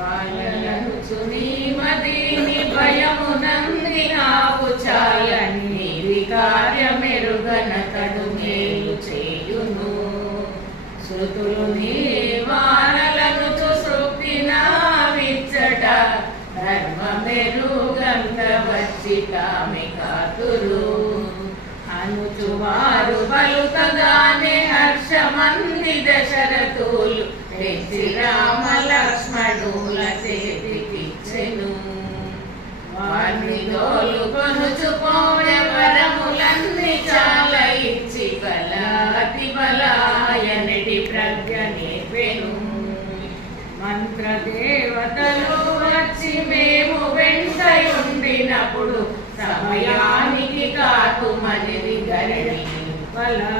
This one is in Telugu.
వాళ్ళను చునీమదీని భయమునందినావు చాలని కార్యమెరుగనతడు మేలు చేయును. శృతులు నీ వానలను సృప్తిన విచ్చట ధర్మమెరుగంత వచ్చి తామి కాతురు. అనుచువారు పలుకగానే హర్షమంది దశరథులు తెచ్చి రామ లక్ష్మణుల చేతికిచ్చెను. వారిని దోలు కొనుచు పోడే వరములన్నీ చాలా ఇచ్చి బలాతి బలాయనటి ప్రజ్ఞ నేర్పెను. మంత్రదేవతలు వచ్చి మేము వెంటయుండినప్పుడు సమయానికి కాకుమనిది గరణి బలా